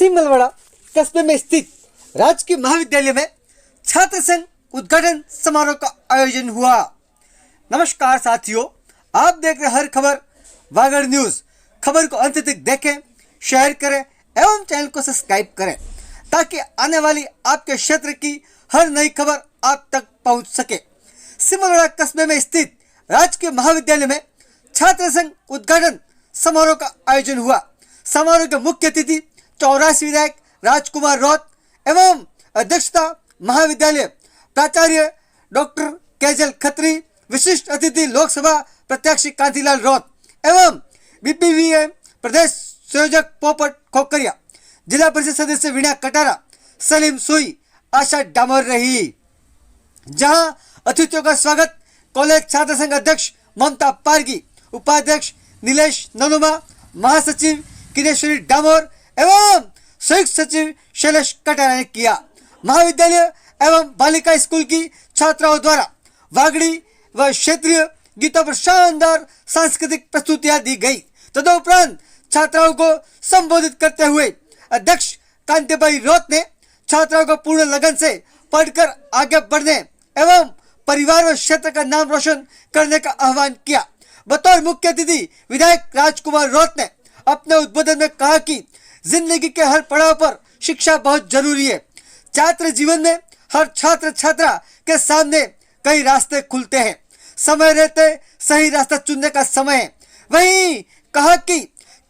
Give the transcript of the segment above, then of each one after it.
सिमलवाड़ा कस्बे में स्थित राजकीय महाविद्यालय में छात्र संघ उद्घाटन समारोह का आयोजन हुआ। नमस्कार साथियों, आप देख रहे हर खबर वागड़ न्यूज। खबर को अंत तक देखें, शेयर करें एवं चैनल को सब्सक्राइब करें ताकि आने वाली आपके क्षेत्र की हर नई खबर आप तक पहुंच सके। सिमलवाड़ा कस्बे में स्थित राजकीय महाविद्यालय में छात्र संघ उद्घाटन समारोह का आयोजन हुआ। समारोह के मुख्य अतिथि 84 विधायक राजकुमार रौत एवं अध्यक्षता महाविद्यालय प्राचार्य डॉक्टर केजल खत्री, विशिष्ट अतिथि लोकसभा प्रत्याशी कांतिलाल रौत एवं बीपीवीएम प्रदेश संयोजक पोपट खोकरिया, जिला परिषद सदस्य वीणा कटारा, सलीम सुई, आशा डामोर रही। जहां अतिथियों का स्वागत कॉलेज छात्र संघ अध्यक्ष ममता पारगी, उपाध्यक्ष नीलेश ननुमा, महासचिव किनेश्वरी डामोर एवं संयुक्त सचिव शैलेश कटारा ने किया। महाविद्यालय एवं बालिका स्कूल की छात्राओं द्वारा वागड़ी व क्षेत्रीय गीतों पर शानदार सांस्कृतिक प्रस्तुतियां दी गई। तदुपरांत छात्राओं को संबोधित करते हुए अध्यक्ष कांतिबाई रौत ने छात्राओं को पूर्ण लगन से पढ़कर आगे बढ़ने एवं परिवार और क्षेत्र का नाम रोशन करने का आह्वान किया। बतौर मुख्य अतिथि विधायक राजकुमार रौत ने अपने उद्बोधन में कहा कि जिंदगी के हर पड़ाव पर शिक्षा बहुत जरूरी है। छात्र जीवन में हर छात्र छात्रा के सामने कई रास्ते खुलते हैं। समय रहते सही रास्ता चुनने का समय है। वहीं कहा कि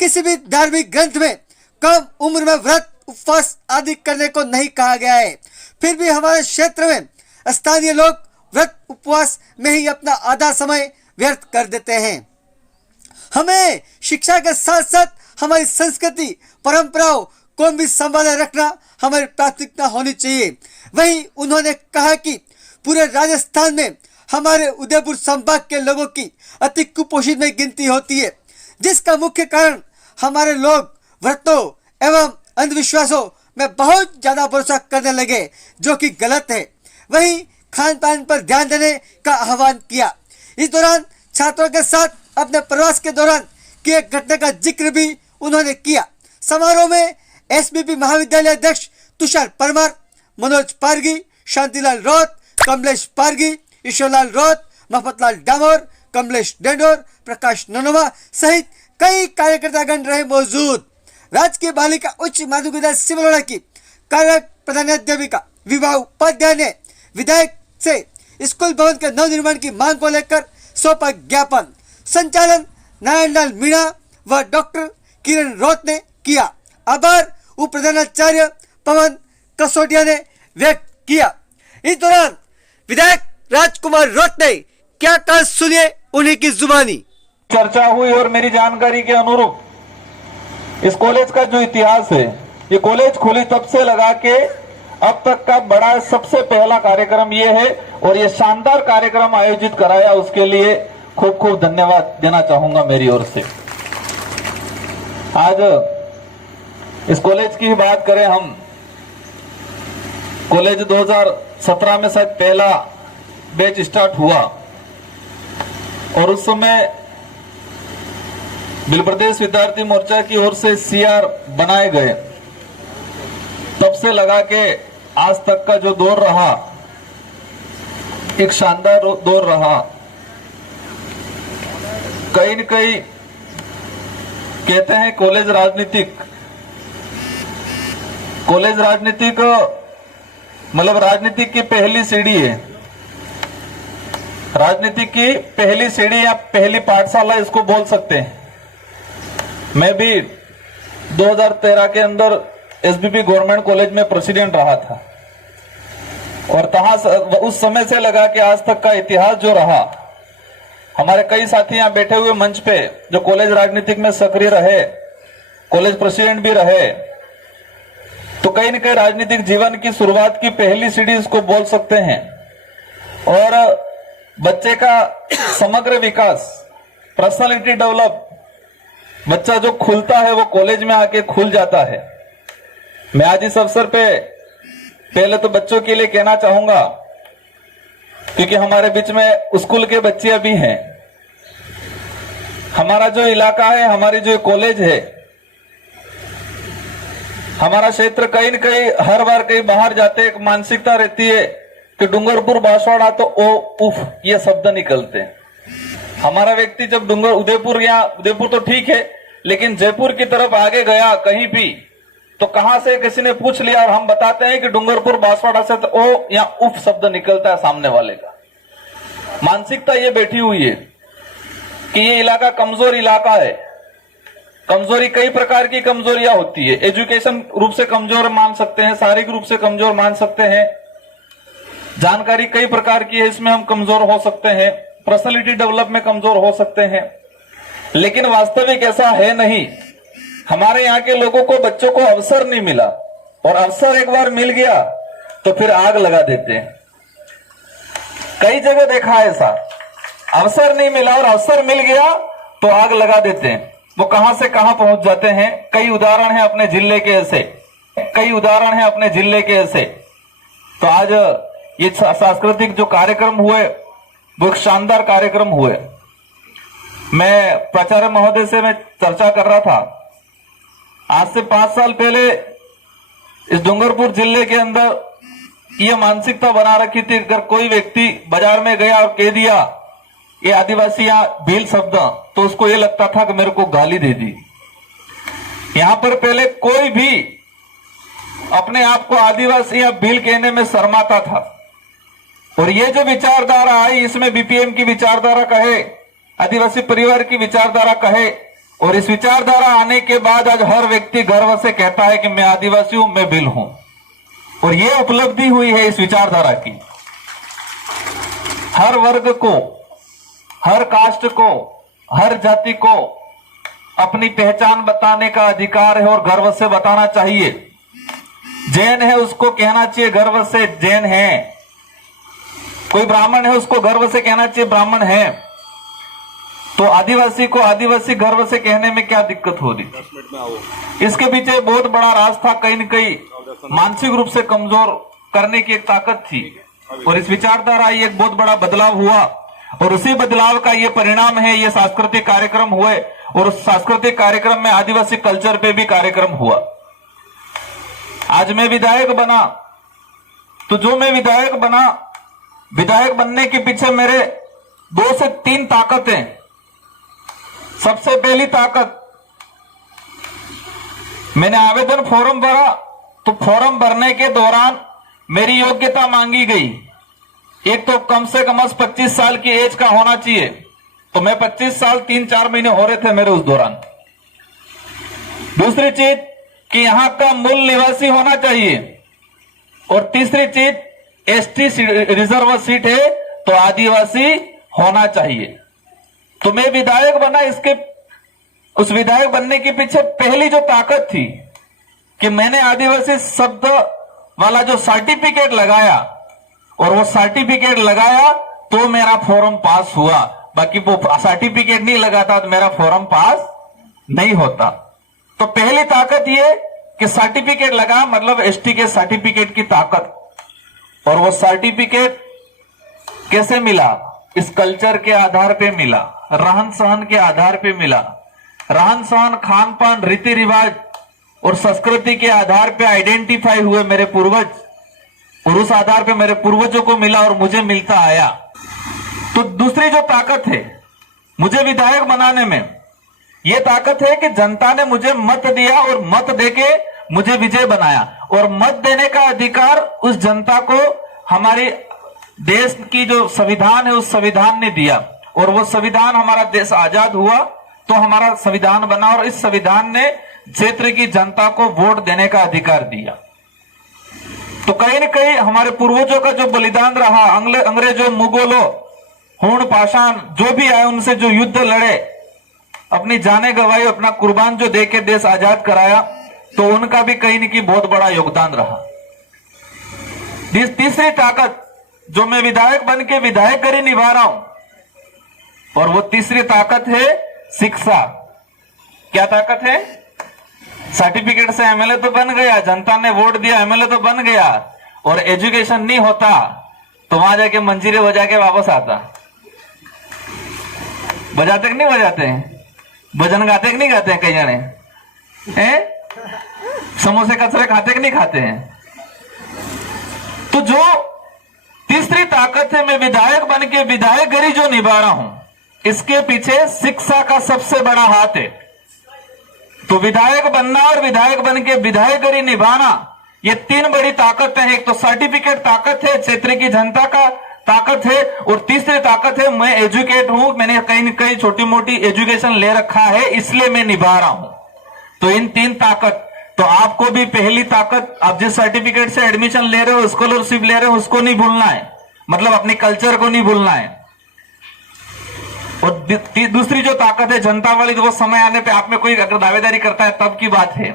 किसी भी धार्मिक ग्रंथ में कम उम्र में व्रत उपवास आदि करने को नहीं कहा गया है। फिर भी हमारे क्षेत्र में स्थानीय लोग व्रत उपवास में ही अपना आधा समय व्यर्थ कर देते हैं। हमें शिक्षा के साथ साथ हमारी संस्कृति परंपराओं को भी संभाले रखना हमारी प्राथमिकता होनी चाहिए। वहीं उन्होंने कहा कि पूरे राजस्थान में हमारे उदयपुर संभाग के लोगों की अति कुपोषित में गिनती होती है, जिसका मुख्य कारण हमारे लोग व्रतों एवं अंधविश्वासों में बहुत ज्यादा भरोसा करने लगे, जो कि गलत है। वहीं खान पान पर ध्यान देने का आह्वान किया। इस दौरान छात्रों के साथ अपने प्रवास के दौरान किए घटना का जिक्र भी उन्होंने किया। समारोह में एसबीपी महाविद्यालय अध्यक्ष तुषार परमार, मनोज पारगी, शांतिलाल रौत, कमलेश पारगी, ईश्वरलाल रौत, मफतलाल डामोर, कमलेश डेंडोर, प्रकाश ननोमा सहित कई कार्यकर्तागण रहे मौजूद। राजकीय बालिका उच्च माध्यमिक विद्यालय सिमलवाड़ा की कार्यक प्रधानाध्यापिका विवाह उपाध्याय ने विधायक से स्कूल भवन के नवनिर्माण की मांग को लेकर सौंपा ज्ञापन। संचालन नारायणलाल मीणा व डॉक्टर किरण रौत ने किया। आभार उप प्रधानाचार्य पवन कसोटिया ने व्यक्त किया। इस दौरान विधायक राजकुमार रौत ने क्या कहा, सुनिए उन्हीं की जुबानी। चर्चा हुई और मेरी जानकारी के अनुरूप इस कॉलेज का जो इतिहास है, ये कॉलेज खुली तब से लगा के अब तक का बड़ा सबसे पहला कार्यक्रम ये है और ये शानदार कार्यक्रम आयोजित कराया, उसके लिए खूब खूब धन्यवाद देना चाहूंगा मेरी ओर से। आज इस कॉलेज की बात करें हम, कॉलेज 2017 में शायद पहला बैच स्टार्ट हुआ और उस समय बिल प्रदेश विद्यार्थी मोर्चा की ओर से सीआर बनाए गए। तब से लगा के आज तक का जो दौर रहा, एक शानदार दौर रहा। कहीं न कहीं कहते हैं कॉलेज राजनीतिक मतलब राजनीति की पहली सीढ़ी है, राजनीति की पहली सीढ़ी या पहली पाठशाला इसको बोल सकते हैं। मैं भी 2013 के अंदर एसबीपी गवर्नमेंट कॉलेज में प्रेसिडेंट रहा था और उस समय से लगा कि आज तक का इतिहास जो रहा, हमारे कई साथी यहाँ बैठे हुए मंच पे जो कॉलेज राजनीतिक में सक्रिय रहे, कॉलेज प्रेसिडेंट भी रहे, तो कहीं न कहीं राजनीतिक जीवन की शुरुआत की पहली सीढ़ी इसको बोल सकते हैं। और बच्चे का समग्र विकास, पर्सनालिटी डेवलप, बच्चा जो खुलता है वो कॉलेज में आके खुल जाता है। मैं आज इस अवसर पे पहले तो बच्चों के लिए कहना चाहूंगा, क्योंकि हमारे बीच में स्कूल के बच्चे भी हैं। हमारा जो इलाका है, हमारी जो कॉलेज है, हमारा क्षेत्र कहीं न कहीं हर बार कहीं बाहर जाते एक मानसिकता रहती है कि डूंगरपुर बांसवाड़ा तो ओ उफ ये शब्द निकलते हैं। हमारा व्यक्ति जब उदयपुर या उदयपुर तो ठीक है, लेकिन जयपुर की तरफ आगे गया कहीं भी तो कहां से किसी ने पूछ लिया और हम बताते हैं कि डूंगरपुर बांसवाड़ा से तो ओ या उफ शब्द निकलता है सामने वाले का। मानसिकता ये बैठी हुई है कि ये इलाका कमजोर इलाका है। कमजोरी कई प्रकार की कमजोरियां होती है। एजुकेशन रूप से कमजोर मान सकते हैं, शारीरिक रूप से कमजोर मान सकते हैं, जानकारी कई प्रकार की है इसमें हम कमजोर हो सकते हैं, पर्सनालिटी डेवलप में कमजोर हो सकते हैं। लेकिन वास्तविक ऐसा है नहीं। हमारे यहाँ के लोगों को, बच्चों को अवसर नहीं मिला, और अवसर एक बार मिल गया तो फिर आग लगा देते हैं। कई जगह देखा है ऐसा, अवसर नहीं मिला और अवसर मिल गया तो आग लगा देते हैं। वो कहां से कहां पहुंच जाते हैं। कई उदाहरण है अपने जिले के ऐसे, कई उदाहरण है अपने जिले के ऐसे। तो आज ये सांस्कृतिक जो कार्यक्रम हुए वो एक शानदार कार्यक्रम हुए। मैं प्राचार्य महोदय से मैं चर्चा कर रहा था, आज से 5 साल पहले इस डूंगरपुर जिले के अंदर यह मानसिकता बना रखी थी, अगर कोई व्यक्ति बाजार में गया और कह दिया ये आदिवासी या भील शब्द, तो उसको ये लगता था कि मेरे को गाली दे दी। यहां पर पहले कोई भी अपने आप को आदिवासी या भील कहने में शर्माता था, और ये जो विचारधारा आई इसमें बीपीएम की विचारधारा कहे, आदिवासी परिवार की विचारधारा कहे, और इस विचारधारा आने के बाद आज हर व्यक्ति गर्व से कहता है कि मैं आदिवासी हूं, मैं भील हूं। और ये उपलब्धि हुई है इस विचारधारा की। हर वर्ग को, हर कास्ट को, हर जाति को अपनी पहचान बताने का अधिकार है और गर्व से बताना चाहिए। जैन है उसको कहना चाहिए गर्व से जैन है, कोई ब्राह्मण है उसको गर्व से कहना चाहिए ब्राह्मण है। तो आदिवासी को आदिवासी गर्व से कहने में क्या दिक्कत हो रही। इसके पीछे बहुत बड़ा राज था, कहीं न कहीं मानसिक रूप से कमजोर करने की एक ताकत थी, और इस विचारधारा एक बहुत बड़ा बदलाव हुआ, और उसी बदलाव का ये परिणाम है ये सांस्कृतिक कार्यक्रम हुए। और उस सांस्कृतिक कार्यक्रम में आदिवासी कल्चर पे भी कार्यक्रम हुआ। आज मैं विधायक बना, तो जो मैं विधायक बना, विधायक बनने के पीछे मेरे 2 से 3 ताकतें। सबसे पहली ताकत, मैंने आवेदन फॉर्म भरा, तो फॉर्म भरने के दौरान मेरी योग्यता मांगी गई। एक तो कम से कम 25 साल की एज का होना चाहिए, तो मैं 25 साल 3-4 महीने हो रहे थे मेरे उस दौरान। दूसरी चीज कि यहां का मूल निवासी होना चाहिए, और तीसरी चीज एसटी रिजर्व सीट है तो आदिवासी होना चाहिए। तो मैं विधायक बना, इसके उस विधायक बनने के पीछे पहली जो ताकत थी कि मैंने आदिवासी शब्द वाला जो सर्टिफिकेट लगाया, और वो सर्टिफिकेट लगाया तो मेरा फॉर्म पास हुआ। बाकी वो सर्टिफिकेट नहीं लगाता तो मेरा फॉर्म पास नहीं होता। तो पहली ताकत ये कि सर्टिफिकेट लगा, मतलब एसटी के सर्टिफिकेट की ताकत। और वो सर्टिफिकेट कैसे मिला? इस कल्चर के आधार पे मिला, रहन सहन के आधार पे मिला। रहन सहन, खान पान, रीति रिवाज और संस्कृति के आधार पे आइडेंटिफाई हुए मेरे पूर्वज, और उस आधार पे मेरे पूर्वजों को मिला और मुझे मिलता आया। तो दूसरी जो ताकत है मुझे विधायक बनाने में, यह ताकत है कि जनता ने मुझे मत दिया और मत देके मुझे विजय बनाया। और मत देने का अधिकार उस जनता को हमारे देश की जो संविधान है उस संविधान ने दिया, और वो संविधान, हमारा देश आजाद हुआ तो हमारा संविधान बना, और इस संविधान ने क्षेत्र की जनता को वोट देने का अधिकार दिया। तो कहीं न कहीं हमारे पूर्वजों का जो बलिदान रहा, अंग्रेजों, मुगलों, हूण पाषाण जो भी आए, उनसे जो युद्ध लड़े, अपनी जाने गंवाई, अपना कुर्बान जो देके देश आजाद कराया, तो उनका भी कहीं न कहीं बहुत बड़ा योगदान रहा। तीसरी ताकत जो मैं विधायक बन के विधायकगिरी निभा रहा हूं, और वो तीसरी ताकत है शिक्षा। क्या ताकत है? सर्टिफिकेट से एमएलए तो बन गया, जनता ने वोट दिया, एमएलए तो बन गया, और एजुकेशन नहीं होता तो वहां जाके मंजीरे बजा के वापस आता। बजाते कि नहीं बजाते हैं? भजन गाते कि नहीं गाते हैं कई जने हैं? समोसे कचरे खाते कि नहीं खाते हैं? तो जो तीसरी ताकत है, मैं विधायक बन के विधायकगिरी जो निभा रहा हूं, इसके पीछे शिक्षा का सबसे बड़ा हाथ है। तो विधायक बनना और विधायक बन के विधायकगिरी निभाना, ये तीन बड़ी ताकतें हैं। एक तो सर्टिफिकेट ताकत है, क्षेत्र की जनता का ताकत है, और तीसरी ताकत है मैं एजुकेट हूं, मैंने कहीं न कहीं छोटी मोटी एजुकेशन ले रखा है, इसलिए मैं निभा रहा हूं। तो इन तीन ताकत, तो आपको भी पहली ताकत, आप जिस सर्टिफिकेट से एडमिशन ले रहे हो, स्कॉलरशिप ले रहे हो, उसको नहीं भूलना है, मतलब अपने कल्चर को नहीं भूलना है। और दूसरी जो ताकत है जनता वाली, तो वो समय आने पे आप में कोई अगर दावेदारी करता है तब की बात है।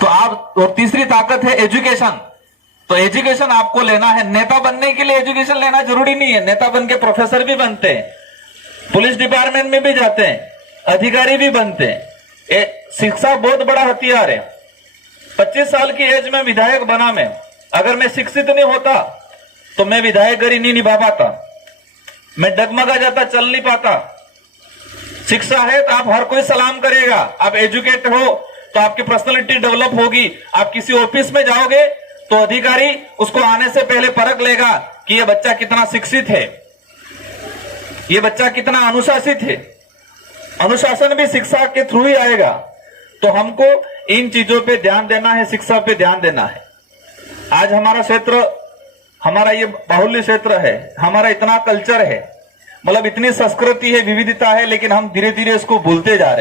तो आप, और तीसरी ताकत है एजुकेशन। तो एजुकेशन आपको लेना है। नेता बनने के लिए एजुकेशन लेना जरूरी नहीं है, नेता बन के प्रोफेसर भी बनते हैं, पुलिस डिपार्टमेंट में भी जाते हैं, अधिकारी भी बनते हैं। शिक्षा बहुत बड़ा हथियार है। 25 साल की एज में विधायक बना मैं, अगर मैं शिक्षित नहीं होता तो मैं विधायकगिरी नहीं निभा पाता, मैं डगमगा जाता, चल नहीं पाता। शिक्षा है तो आप हर कोई सलाम करेगा, आप एजुकेट हो तो आपकी पर्सनालिटी डेवलप होगी। आप किसी ऑफिस में जाओगे तो अधिकारी उसको आने से पहले परख लेगा कि यह बच्चा कितना शिक्षित है, यह बच्चा कितना अनुशासित है। अनुशासन भी शिक्षा के थ्रू ही आएगा। तो हमको इन चीजों पे ध्यान देना है, शिक्षा पे ध्यान देना है। आज हमारा क्षेत्र, हमारा ये बाहुल्य क्षेत्र है, हमारा इतना कल्चर है, मतलब इतनी संस्कृति है, विविधता है, लेकिन हम धीरे धीरे इसको भूलते जा रहे हैं।